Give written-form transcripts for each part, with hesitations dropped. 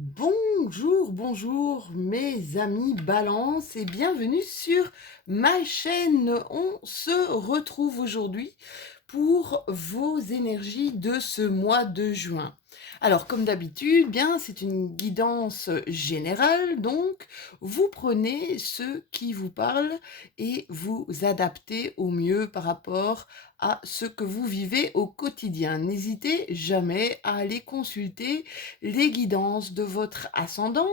Bonjour, bonjour mes amis Balance et bienvenue sur ma chaîne. On se retrouve aujourd'hui pour vos énergies de ce mois de juin. Alors comme d'habitude, bien c'est une guidance générale, donc vous prenez ce qui vous parle et vous adaptez au mieux par rapport à ce que vous vivez au quotidien. N'hésitez jamais à aller consulter les guidances de votre ascendant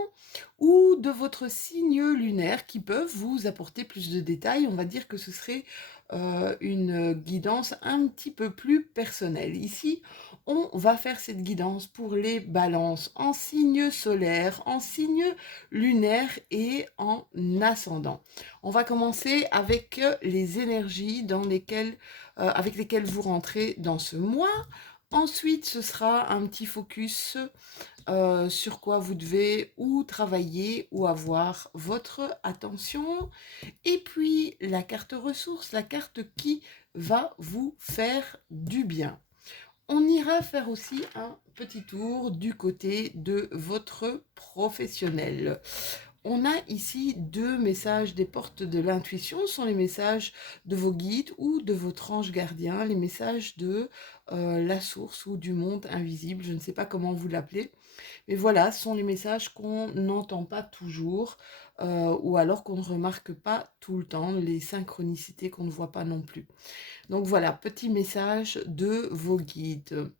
ou de votre signe lunaire qui peuvent vous apporter plus de détails. On va dire que ce serait une guidance un petit peu plus personnelle. Ici, on va faire cette guidance pour les balances en signe solaire, en signe lunaire et en ascendant. On va commencer avec les énergies avec lesquelles vous rentrez dans ce mois. Ensuite, ce sera un petit focus sur quoi vous devez ou travailler ou avoir votre attention. Et puis, la carte ressource, la carte qui va vous faire du bien. On ira faire aussi un petit tour du côté de votre professionnel. On a ici deux messages des portes de l'intuition, ce sont les messages de vos guides ou de votre ange gardien, les messages de la source ou du monde invisible, je ne sais pas comment vous l'appelez. Mais voilà, ce sont les messages qu'on n'entend pas toujours ou alors qu'on ne remarque pas tout le temps, les synchronicités qu'on ne voit pas non plus. Donc voilà, petit message de vos guides.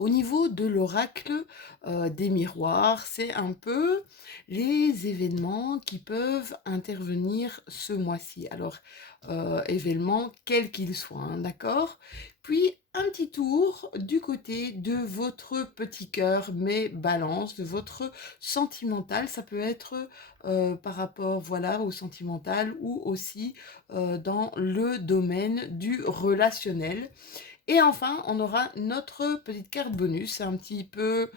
Au niveau de l'oracle des miroirs, c'est un peu les événements qui peuvent intervenir ce mois-ci. Alors, événements quels qu'ils soient, hein, d'accord? Puis, un petit tour du côté de votre petit cœur, mais balance, de votre sentimental. Ça peut être par rapport, voilà, au sentimental ou aussi dans le domaine du relationnel. Et enfin, on aura notre petite carte bonus, c'est un petit peu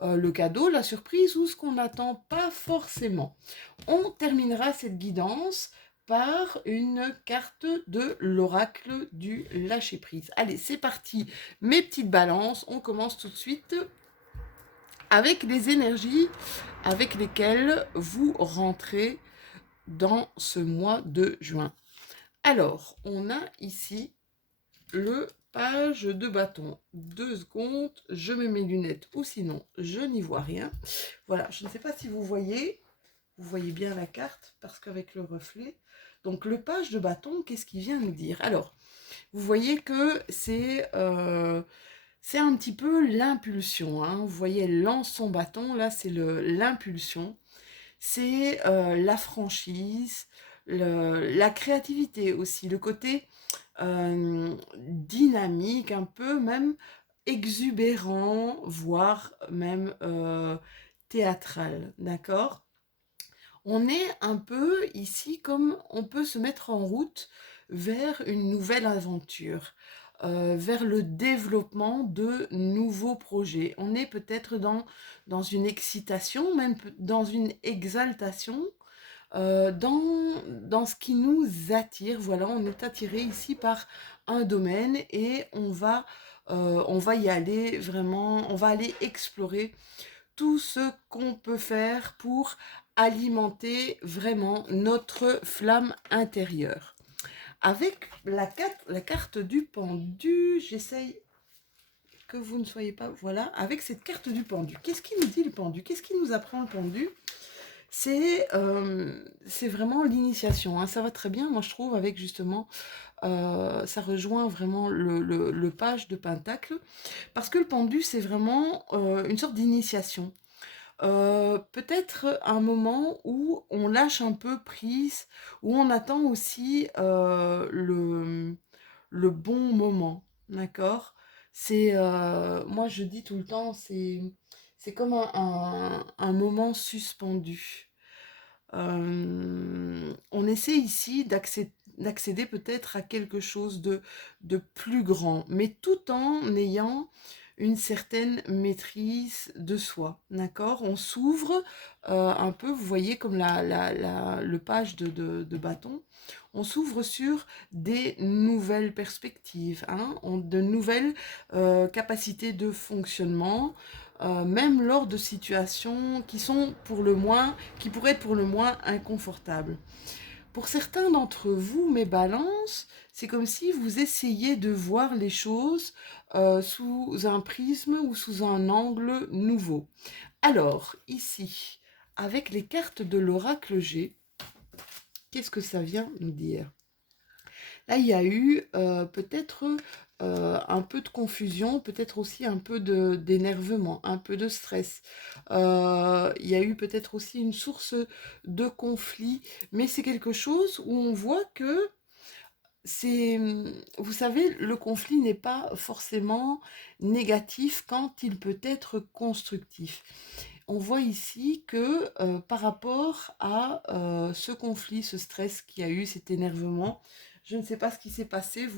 le cadeau, la surprise ou ce qu'on n'attend pas forcément. On terminera cette guidance par une carte de l'oracle du lâcher-prise. Allez, c'est parti, mes petites balances, on commence tout de suite avec les énergies avec lesquelles vous rentrez dans ce mois de juin. Alors, on a ici le page de bâton. 2 secondes, je mets mes lunettes ou sinon je n'y vois rien. Voilà, je ne sais pas si vous voyez bien la carte parce qu'avec le reflet. Donc le page de bâton, qu'est-ce qu'il vient nous dire? Alors, vous voyez que c'est un petit peu l'impulsion, hein. Vous voyez, elle lance son bâton, là c'est l'impulsion. C'est la franchise, la créativité aussi, le côté dynamique, un peu même exubérant, voire même théâtral, d'accord? On est un peu ici comme on peut se mettre en route vers une nouvelle aventure, vers le développement de nouveaux projets. On est peut-être dans une excitation, même dans une exaltation, dans ce qui nous attire. Voilà, on est attiré ici par un domaine et on va y aller vraiment, on va aller explorer tout ce qu'on peut faire pour alimenter vraiment notre flamme intérieure. Avec la carte du pendu, j'essaye que vous ne soyez pas... Voilà, avec cette carte du pendu. Qu'est-ce qui nous dit le pendu? Qu'est-ce qui nous apprend le pendu? C'est vraiment l'initiation, hein. Ça va très bien, moi je trouve, avec justement, ça rejoint vraiment le page de Pentacle, parce que le pendu, c'est vraiment une sorte d'initiation. Peut-être un moment où on lâche un peu prise, où on attend aussi le bon moment, d'accord? Moi je dis tout le temps, c'est comme un moment suspendu. On essaie ici d'accéder peut-être à quelque chose de plus grand, mais tout en ayant une certaine maîtrise de soi, d'accord? On s'ouvre un peu, vous voyez comme le page de bâton, on s'ouvre sur des nouvelles perspectives, hein, de nouvelles capacités de fonctionnement, même lors de situations qui sont qui pourraient être pour le moins inconfortables. Pour certains d'entre vous, mes balances, c'est comme si vous essayiez de voir les choses sous un prisme ou sous un angle nouveau. Alors, ici, avec les cartes de l'oracle G, qu'est-ce que ça vient nous dire? Là, il y a eu peut-être un peu de confusion, peut-être aussi un peu d'énervement, un peu de stress. Il y a eu peut-être aussi une source de conflit, mais c'est quelque chose où on voit que c'est, vous savez, le conflit n'est pas forcément négatif quand il peut être constructif. On voit ici que par rapport à ce conflit, ce stress qu'il y a eu, cet énervement, je ne sais pas ce qui s'est passé,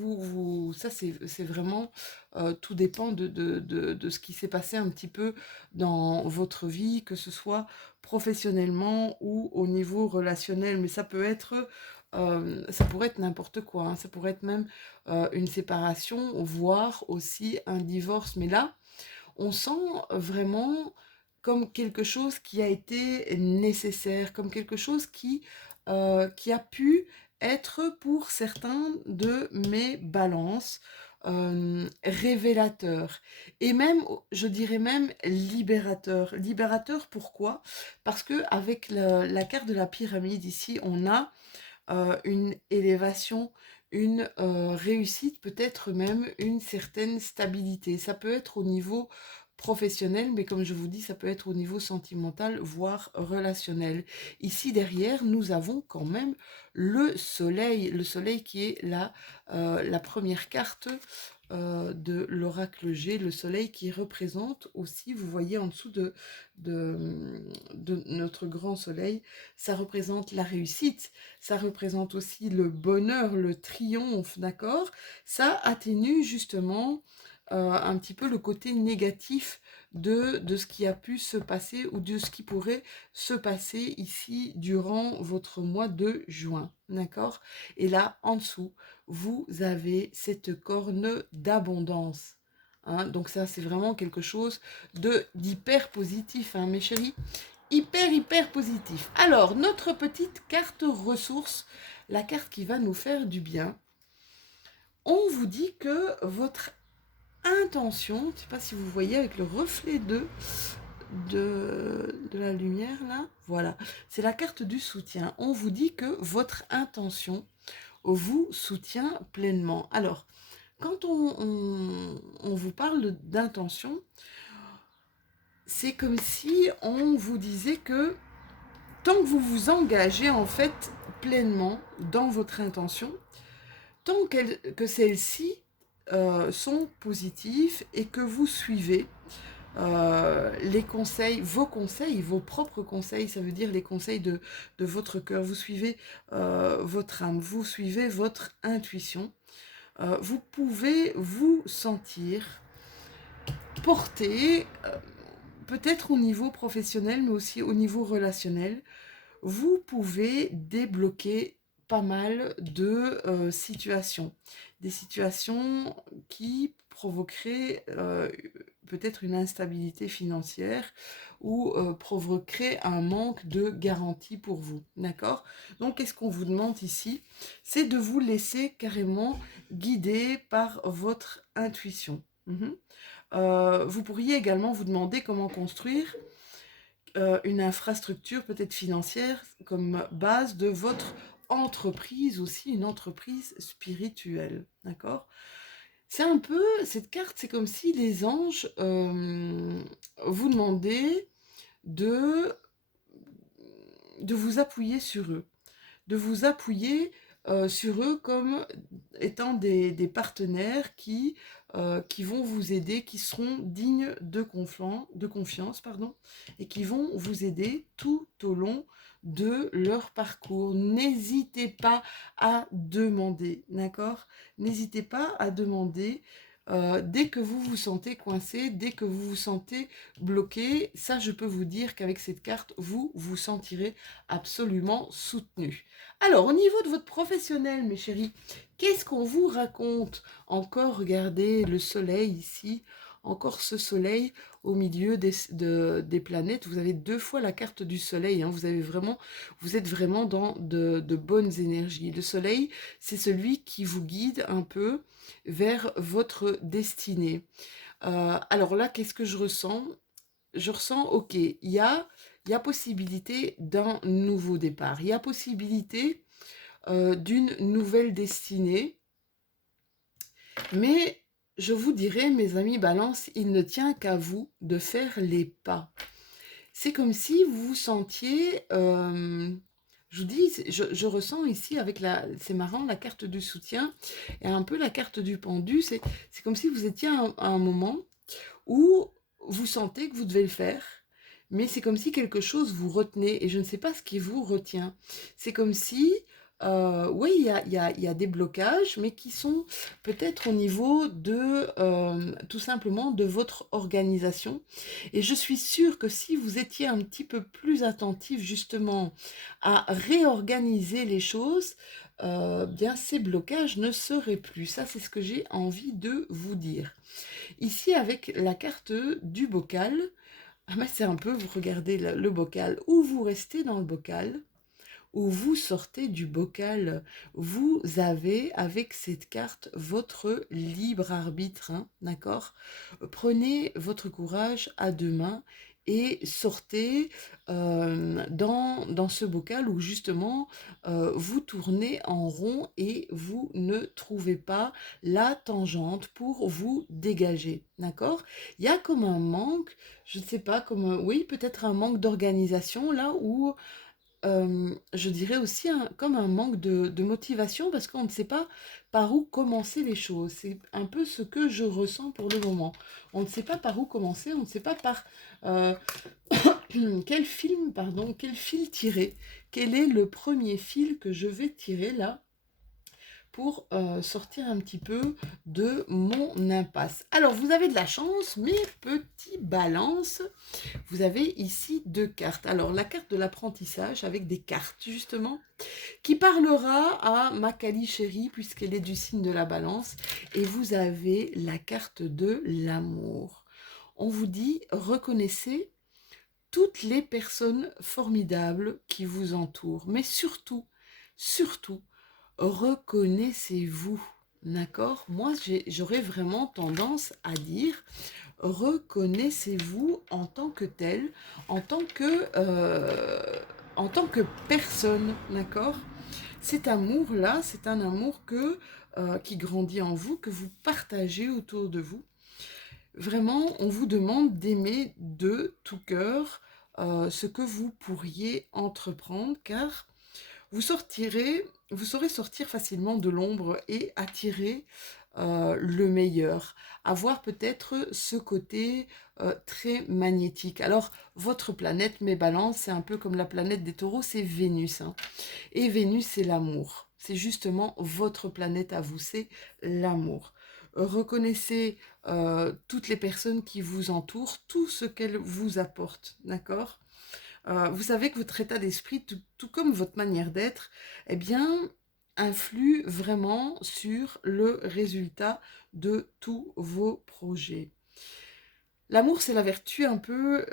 ça c'est vraiment, tout dépend de ce qui s'est passé un petit peu dans votre vie, que ce soit professionnellement ou au niveau relationnel, mais ça pourrait être n'importe quoi, hein. Ça pourrait être même une séparation, voire aussi un divorce. Mais là, on sent vraiment comme quelque chose qui a été nécessaire, comme quelque chose qui a pu être pour certains de mes balances révélateur et même, je dirais même libérateur. Libérateur, pourquoi? Parce que avec la carte de la pyramide ici, on a une élévation, une réussite, peut-être même une certaine stabilité. Ça peut être au niveau professionnel, mais comme je vous dis, ça peut être au niveau sentimental, voire relationnel. Ici, derrière, nous avons quand même le soleil qui est la première carte de l'oracle G, le soleil qui représente aussi, vous voyez en dessous de notre grand soleil, ça représente la réussite, ça représente aussi le bonheur, le triomphe, d'accord? Ça atténue justement un petit peu le côté négatif de ce qui a pu se passer ou de ce qui pourrait se passer ici durant votre mois de juin, d'accord? Et là, en dessous, vous avez cette corne d'abondance. Hein, donc ça, c'est vraiment quelque chose d'hyper positif, hein, mes chéris. Hyper positif. Alors, notre petite carte ressource, la carte qui va nous faire du bien. On vous dit que votre intention, je ne sais pas si vous voyez avec le reflet de la lumière là, voilà, c'est la carte du soutien. On vous dit que votre intention vous soutient pleinement. Alors, quand on vous parle d'intention, c'est comme si on vous disait que tant que vous vous engagez en fait pleinement dans votre intention, tant que celles-ci sont positives et que vous suivez les conseils, vos propres conseils, ça veut dire les conseils de votre cœur, vous suivez votre âme, vous suivez votre intuition, vous pouvez vous sentir porté, peut-être au niveau professionnel, mais aussi au niveau relationnel, vous pouvez débloquer pas mal de situations. Des situations qui provoqueraient peut-être une instabilité financière ou provoqueraient un manque de garantie pour vous. D'accord? Donc, qu'est-ce qu'on vous demande ici? C'est de vous laisser carrément guider par votre intuition. Vous pourriez également vous demander comment construire une infrastructure peut-être financière comme base de votre entreprise, aussi une entreprise spirituelle, d'accord? C'est un peu, cette carte, c'est comme si les anges vous demandaient de, de vous appuyer sur eux, de vous appuyer sur eux comme étant des partenaires qui vont vous aider, qui seront dignes de confiance, pardon, et qui vont vous aider tout au long de leur parcours. N'hésitez pas à demander, d'accord? N'hésitez pas à demander dès que vous vous sentez coincé, dès que vous vous sentez bloqué. Ça, je peux vous dire qu'avec cette carte, vous vous sentirez absolument soutenu. Alors, au niveau de votre professionnel, mes chéris, qu'est-ce qu'on vous raconte? Encore, regardez le soleil ici, encore ce soleil. au milieu des planètes. Vous avez 2 fois la carte du soleil, hein. Vous êtes vraiment dans de bonnes énergies. Le soleil, c'est celui qui vous guide un peu vers votre destinée. Alors là, qu'est-ce que je ressens? Je ressens, ok, il y a possibilité d'un nouveau départ, il y a possibilité d'une nouvelle destinée, mais je vous dirais, mes amis Balance, il ne tient qu'à vous de faire les pas. C'est comme si vous vous sentiez, je vous dis, je ressens ici avec c'est marrant, la carte du soutien et un peu la carte du pendu, c'est comme si vous étiez à un moment où vous sentez que vous devez le faire, mais c'est comme si quelque chose vous retenait et je ne sais pas ce qui vous retient. C'est comme si, oui, il y a des blocages, mais qui sont peut-être au niveau de, tout simplement, de votre organisation. Et je suis sûre que si vous étiez un petit peu plus attentif justement à réorganiser les choses, bien ces blocages ne seraient plus. Ça, c'est ce que j'ai envie de vous dire. Ici, avec la carte du bocal, ah ben, c'est un peu, vous regardez le bocal, ou vous restez dans le bocal, ou vous sortez du bocal. Vous avez, avec cette carte, votre libre arbitre, hein, d'accord? Prenez votre courage à 2 mains et sortez dans ce bocal où justement vous tournez en rond et vous ne trouvez pas la tangente pour vous dégager, d'accord? Il y a comme un manque, je ne sais pas, oui, peut-être un manque d'organisation là où je dirais aussi comme un manque de motivation parce qu'on ne sait pas par où commencer les choses. C'est un peu ce que je ressens pour le moment. On ne sait pas par où commencer, on ne sait pas par euh, quel fil tirer. Quel est le premier fil que je vais tirer là pour sortir un petit peu de mon impasse. Alors, vous avez de la chance, mes petits balances. Vous avez ici 2 cartes. Alors, la carte de l'apprentissage avec des cartes, justement, qui parlera à ma Kali chérie, puisqu'elle est du signe de la balance. Et vous avez la carte de l'amour. On vous dit, reconnaissez toutes les personnes formidables qui vous entourent. Mais surtout, surtout, reconnaissez-vous. D'accord? Moi, j'aurais vraiment tendance à dire reconnaissez-vous en tant que tel, en tant que, en tant que personne, d'accord? Cet amour-là, c'est un amour qui grandit en vous, que vous partagez autour de vous. Vraiment, on vous demande d'aimer de tout cœur ce que vous pourriez entreprendre, car vous saurez sortir facilement de l'ombre et attirer le meilleur. Avoir peut-être ce côté très magnétique. Alors, votre planète, mes balances, c'est un peu comme la planète des taureaux, c'est Vénus, hein. Et Vénus, c'est l'amour. C'est justement votre planète à vous, c'est l'amour. Reconnaissez toutes les personnes qui vous entourent, tout ce qu'elles vous apportent, d'accord? Vous savez que votre état d'esprit, tout comme votre manière d'être, eh bien, influe vraiment sur le résultat de tous vos projets. L'amour, c'est la vertu un peu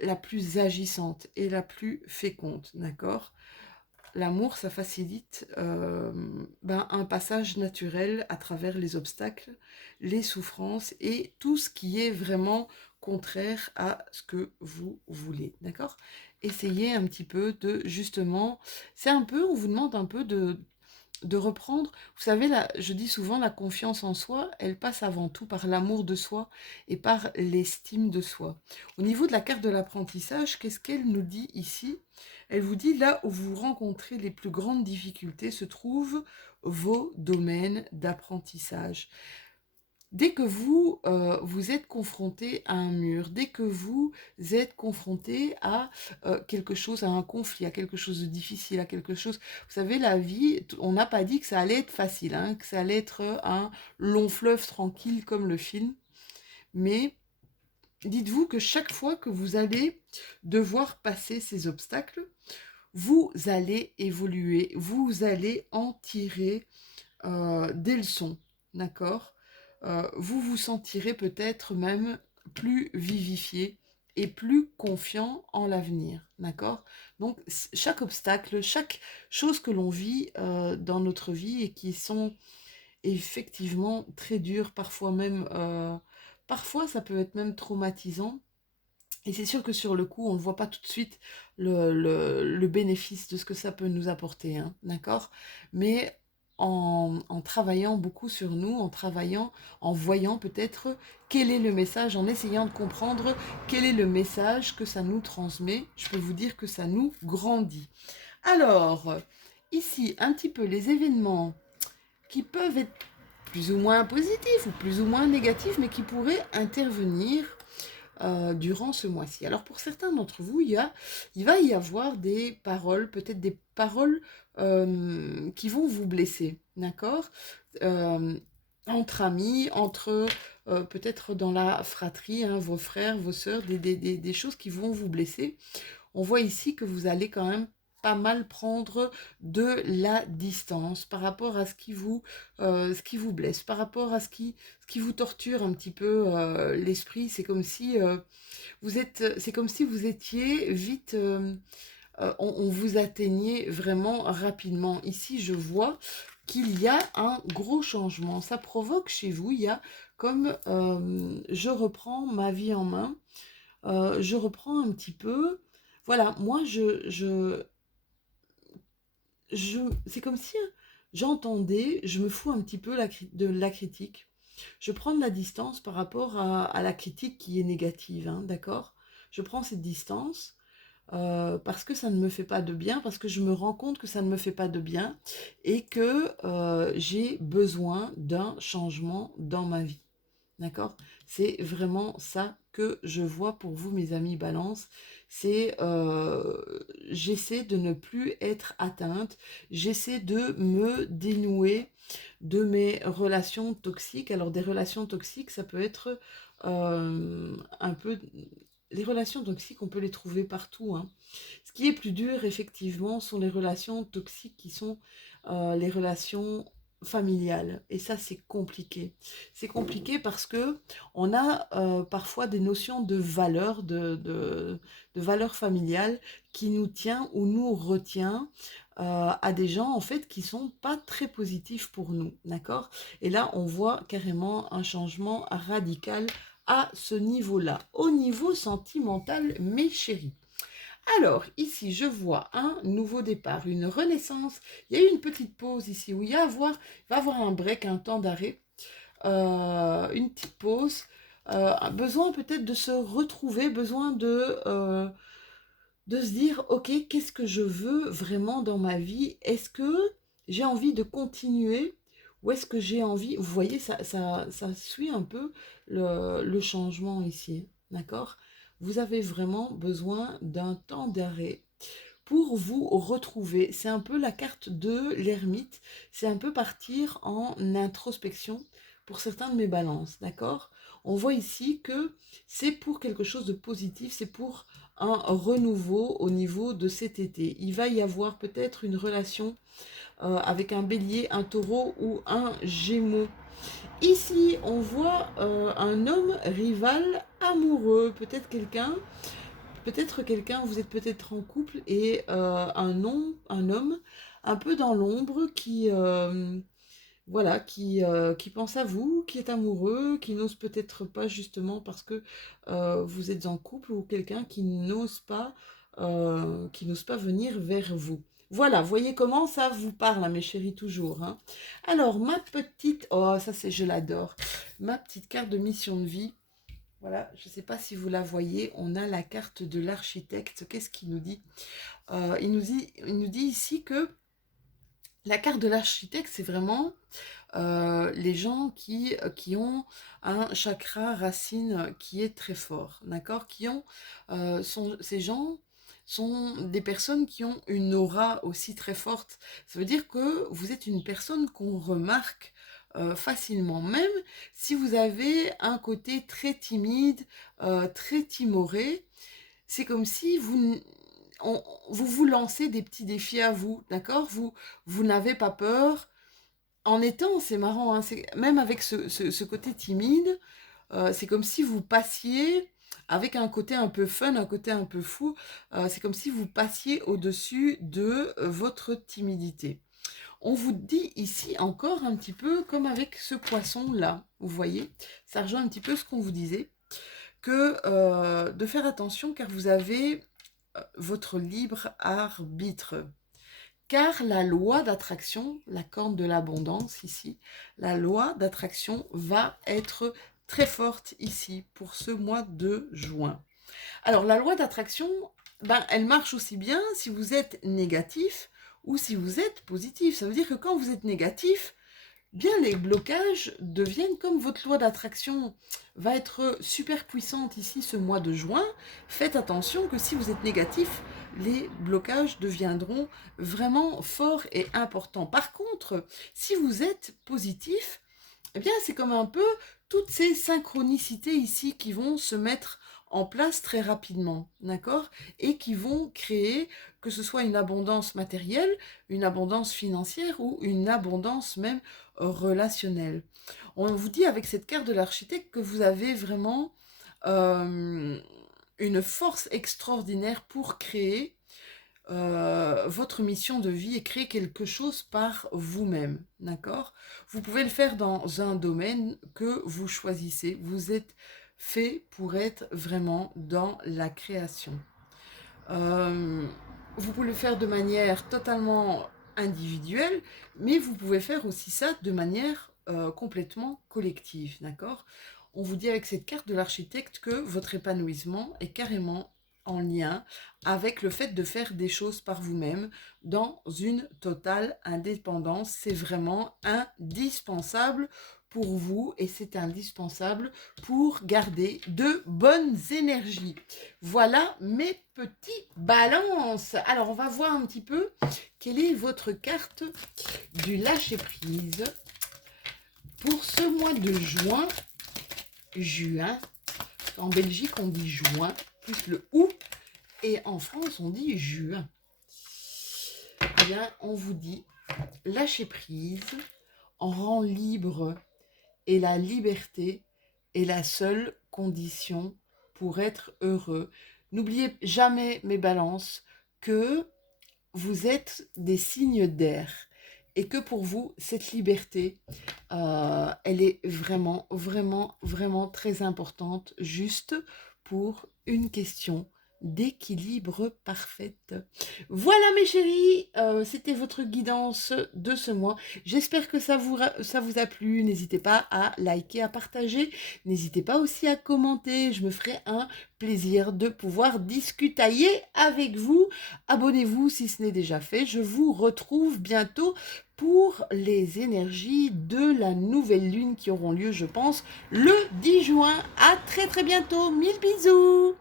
la plus agissante et la plus féconde, d'accord? L'amour, ça facilite un passage naturel à travers les obstacles, les souffrances et tout ce qui est vraiment contraire à ce que vous voulez, d'accord? Essayez un petit peu de, justement, c'est un peu, on vous demande un peu de reprendre, vous savez, je dis souvent, la confiance en soi, elle passe avant tout par l'amour de soi et par l'estime de soi. Au niveau de la carte de l'apprentissage, qu'est-ce qu'elle nous dit ici? Elle vous dit, là où vous rencontrez les plus grandes difficultés se trouvent vos domaines d'apprentissage. Dès que vous êtes confronté à un mur, dès que vous êtes confronté à quelque chose, à un conflit, à quelque chose de difficile, à quelque chose... Vous savez, la vie, on n'a pas dit que ça allait être facile, hein, que ça allait être un long fleuve tranquille comme le film. Mais dites-vous que chaque fois que vous allez devoir passer ces obstacles, vous allez évoluer, vous allez en tirer des leçons, d'accord? Vous vous sentirez peut-être même plus vivifié et plus confiant en l'avenir, d'accord? Donc, chaque obstacle, chaque chose que l'on vit dans notre vie et qui sont effectivement très dures, parfois ça peut être même traumatisant. Et c'est sûr que sur le coup, on ne voit pas tout de suite le bénéfice de ce que ça peut nous apporter, hein, d'accord? Mais en travaillant beaucoup sur nous, en travaillant, en voyant peut-être quel est le message, en essayant de comprendre quel est le message que ça nous transmet, je peux vous dire que ça nous grandit. Alors, ici, un petit peu les événements qui peuvent être plus ou moins positifs ou plus ou moins négatifs, mais qui pourraient intervenir durant ce mois-ci. Alors pour certains d'entre vous, il va y avoir des paroles, peut-être des paroles qui vont vous blesser, d'accord? Euh, Entre amis, peut-être dans la fratrie, hein, vos frères, vos sœurs, des choses qui vont vous blesser. On voit ici que vous allez quand même pas mal prendre de la distance par rapport à ce qui vous blesse, par rapport à ce qui vous torture un petit peu l'esprit. C'est comme si c'est comme si vous étiez vite, on vous atteignait vraiment rapidement. Ici, je vois qu'il y a un gros changement. Ça provoque chez vous, il y a comme je reprends ma vie en main, je reprends un petit peu. Voilà, moi, c'est comme si j'entendais, je me fous un petit peu de la critique. Je prends de la distance par rapport à la critique qui est négative, hein, d'accord? Je prends cette distance parce que ça ne me fait pas de bien, parce que je me rends compte que ça ne me fait pas de bien et que j'ai besoin d'un changement dans ma vie. D'accord? C'est vraiment ça que je vois pour vous, mes amis Balance. C'est j'essaie de ne plus être atteinte, j'essaie de me dénouer de mes relations toxiques. Alors des relations toxiques, ça peut être un peu... Les relations toxiques, on peut les trouver partout, hein. Ce qui est plus dur, effectivement, sont les relations toxiques qui sont les relations familiales. Et ça, c'est compliqué. C'est compliqué parce que on a parfois des notions de valeur, de valeur familiale qui nous tient ou nous retient à des gens en fait qui sont pas très positifs pour nous, d'accord? Et là, on voit carrément un changement radical à ce niveau-là. Au niveau sentimental, mes chéris. Alors, ici, je vois un nouveau départ, une renaissance. Il y a eu une petite pause ici où il va y avoir un break, un temps d'arrêt, une petite pause. Besoin peut-être de se retrouver, besoin de se dire, ok, qu'est-ce que je veux vraiment dans ma vie? Est-ce que j'ai envie de continuer ou est-ce que j'ai envie... Vous voyez, ça suit un peu le changement ici, d'accord? Vous avez vraiment besoin d'un temps d'arrêt pour vous retrouver. C'est un peu la carte de l'ermite, c'est un peu partir en introspection pour certains de mes balances, d'accord? On voit ici que c'est pour quelque chose de positif, c'est pour un renouveau au niveau de cet été. Il va y avoir peut-être une relation avec un bélier, un taureau ou un gémeaux. Ici, on voit un homme rival amoureux, peut-être quelqu'un, vous êtes peut-être en couple et un homme un peu dans l'ombre voilà, qui pense à vous, qui est amoureux, qui n'ose peut-être pas justement parce que vous êtes en couple ou quelqu'un qui n'ose pas venir vers vous. Voilà, voyez comment ça vous parle, hein, mes chéris, toujours, hein. Alors, oh, ça c'est, je l'adore, ma petite carte de mission de vie. Voilà, je ne sais pas si vous la voyez, on a la carte de l'architecte. Qu'est-ce qu'il nous dit? Il nous dit ici que la carte de l'architecte, c'est vraiment les gens qui ont un chakra racine qui est très fort, d'accord? Ces gens sont des personnes qui ont une aura aussi très forte. Ça veut dire que vous êtes une personne qu'on remarque facilement, même si vous avez un côté très timide, très timoré. C'est comme si vous vous lancez des petits défis à vous, d'accord? Vous n'avez pas peur, en étant, c'est marrant, hein, même avec ce côté timide, c'est comme si vous passiez, avec un côté un peu fun, un côté un peu fou, c'est comme si vous passiez au-dessus de votre timidité. On vous dit ici encore un petit peu comme avec ce poisson-là, vous voyez, ça rejoint un petit peu ce qu'on vous disait, que de faire attention car vous avez votre libre arbitre. Car la loi d'attraction, la corne de l'abondance ici, la loi d'attraction va être très forte ici pour ce mois de juin. Alors la loi d'attraction, elle marche aussi bien si vous êtes négatif ou si vous êtes positif. Ça veut dire que quand vous êtes négatif, bien les blocages deviennent comme votre loi d'attraction va être super puissante ici ce mois de juin. Faites attention que si vous êtes négatif, les blocages deviendront vraiment forts et importants. Par contre, si vous êtes positif, eh bien c'est comme un peu toutes ces synchronicités ici qui vont se mettre en place très rapidement, d'accord? Et qui vont créer que ce soit une abondance matérielle, une abondance financière ou une abondance même relationnelle. On vous dit avec cette carte de l'architecte que vous avez vraiment une force extraordinaire pour créer votre mission de vie et créer quelque chose par vous-même, d'accord? Vous pouvez le faire dans un domaine que vous choisissez. Vous êtes fait pour être vraiment dans la création. Vous pouvez le faire de manière totalement individuelle, mais vous pouvez faire aussi ça de manière complètement collective, d'accord? On vous dit avec cette carte de l'architecte que votre épanouissement est carrément en lien avec le fait de faire des choses par vous-même dans une totale indépendance. C'est vraiment indispensable pour vous et c'est indispensable pour garder de bonnes énergies. Voilà mes petits balances. Alors, on va voir un petit peu quelle est votre carte du lâcher-prise pour ce mois de juin. En Belgique, on dit juin, plus le août, et en France, on dit juin. Eh bien, on vous dit lâcher-prise, on rend libre, et la liberté est la seule condition pour être heureux. N'oubliez jamais, mes balances, que vous êtes des signes d'air et que pour vous, cette liberté, elle est vraiment, vraiment, vraiment très importante, juste pour une question d'équilibre parfaite. Voilà mes chéris, c'était votre guidance de ce mois. J'espère que ça vous a plu. N'hésitez pas à liker, à partager. N'hésitez pas aussi à commenter. Je me ferai un plaisir de pouvoir discutailler avec vous. Abonnez-vous si ce n'est déjà fait. Je vous retrouve bientôt pour les énergies de la nouvelle lune qui auront lieu, je pense, le 10 juin. À très très bientôt. 1000 bisous.